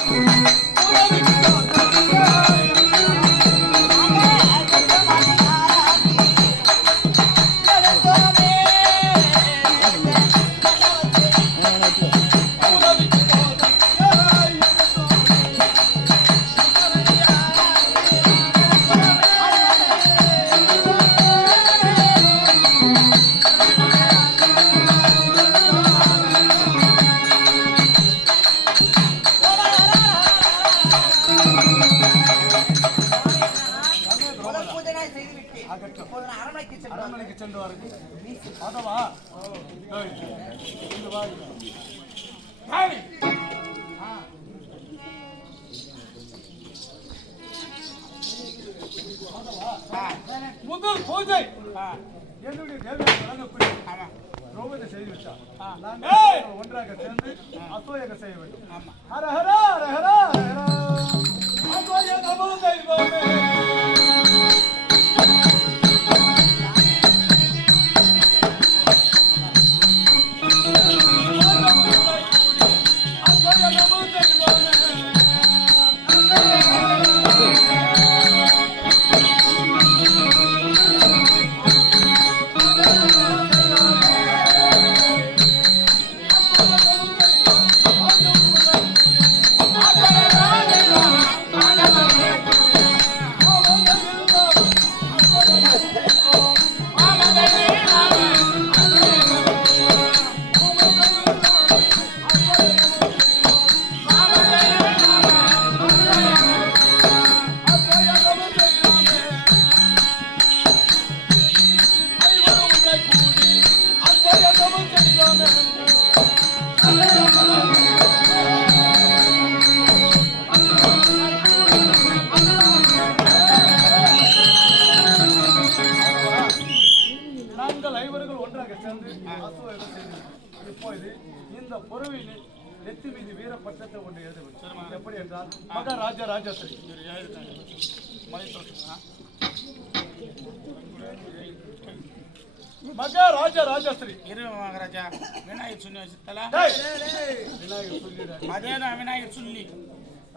முதல் பூஜனை செய்துவிட்டு இப்போது நான் அரண்மனைக்கு அரண்மனைக்கு சென்று வாருங்கள் அதவா! முதல் பூஜை! என்னுடைய தேவையை வழங்கக்கூடிய திரௌபதி செய்து விட்டார். நாங்கள் ஒன்றாக சேர்ந்து அசோயக செய்ய வேண்டும். ஹர ஹர ஹர ஹர! ஹர தெய்வமே நாங்கள் ஐவர்கள் ஒன்றாக சேர்ந்து என்றால் செய்தோம். ராஜா ராஜா பொறுவில் நெத்தி என்றால் மகாராஜா ராஜாஸ்ரீ மகாராஜா ராஜாஸ்ரீ இரு மகாராஜா விநாயகர் சொல்லி வச்சுத்தல விநாயகர் சொல்லிடுறாரு. அதேதான் விநாயகர் சொல்லி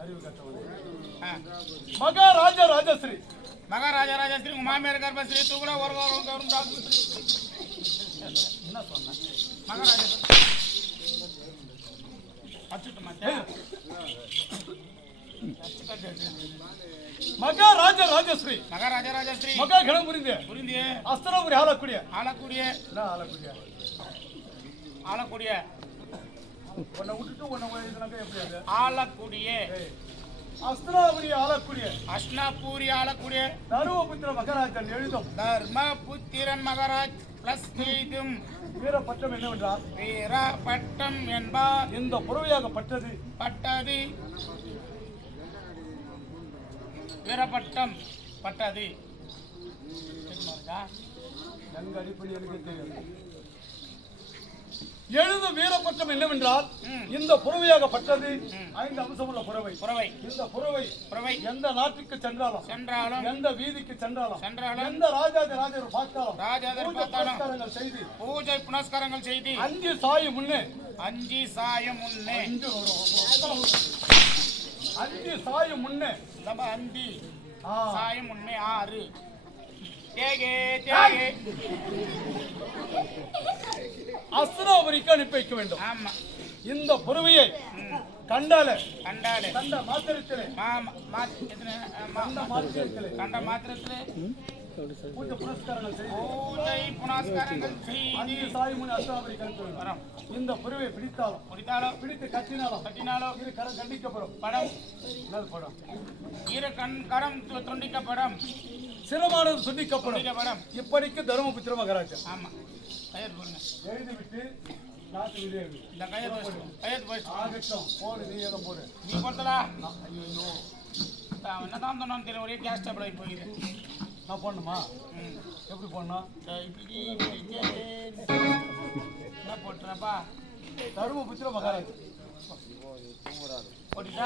அறிவு கற்றவனே. ஆ. மகாராஜா ராஜாஸ்ரீ மகாராஜா ராஜாஸ்ரீ உங்க மாமியார் கர்ப்பஸ்ரீ தூக்குட ஒரு வாரம் கவரும் டாக்டர் என்ன சொன்ன? மாத்தே மகாராஜா ராஜஸ்ரீ. மகாராஜா ராஜாஸ்ரீ. மகா கணம் புரிந்து. புரிந்து. அஸ்தராபுரி ஆளக்கூடிய ஆளக்கூடிய என்ன ஆளக்கூடிய ஆளக்கூடிய உன்னை விட்டுட்டு உன்னை எழுதினாக்க எப்படி அது? ஆளக்கூடிய ஏய், அஸ்தராபுரி ஆளக்கூடிய அஷ்னாபூரி ஆளக்கூடிய தருவபுத்திர மகாராஜன் எழுதும். தர்ம புத்திரன் மகாராஜ் பிளஸ் எய்தும் வீரப்பட்டம் என்னவென்றால்? வீர பட்டம் என்பார் இந்த புறவையாகப்பட்டது பட்டது. வீரப்பட்டம் பட்டது. எழுதும் வீரப்பட்டம் என்னவென்றால். இந்த புறவையாகப்பட்டது ஐந்து அம்சமுள்ள புறவை. புறவை. இந்த புறவை புறவை. எந்த நாட்டுக்கு சென்றாலும் சென்றாலும் எந்த வீதிக்கு சென்றாலும் சென்றாலும் எந்த ராஜாதி ராஜர் பார்த்தாலும் ராஜாதர் பார்த்தாலும் செய்து பூஜை புனஸ்காரங்கள் செய்து அஞ்சு சாயும் முன்னே. அஞ்சி சாயம் முன்னே. அஞ்சு அஞ்சு சாயும் முன்னே. நம்ம அந்தி ஆ. சாயம் முன்னே ஆறு. தேகே தேகே. அஸ்திராபுரிக்கு அனுப்பி வைக்க வேண்டும். ஆமா. இந்த புறவையை ம். கண்டால கண்டாலே. கண்ட மாத்திரத்திலே. கண்ட மாத்திரத்திலே. கண்ட மாத்திரத்திலே. பூஜை புனஸ்காரங்கள் செய்து அஞ்சு சாயும் முன்னே அஸ்திராபுரிக்கு அனுப்பி இந்த புறவை பிடித்தாலும் பிடித்தாலும் பிடித்து கட்டினாலும் கட்டினாலோ இரு கரம் கண்டிக்கப்படும் படம் படம் இரு கண் கரம் துண்டிக்கப்படும் சிரமானது துண்டிக்கப்படும் இப்படிக்கு தருமபுத்திர மகராஜா ஆமா கையெழுத்து போடுங்க எழுதிவிட்டு இந்த ஆகட்டும் போடு நீ ஏதோ போடு நீ ஐயோ என்னதான் சொன்னான்னு தெரியும் ஒரே கேஸ் டேபிள் ஆகி நான் போடணுமா. எப்படி போடணும்? என்ன போட்டுறப்பா தருமபுத்திர மகாராஜா. போட்டுட்டா?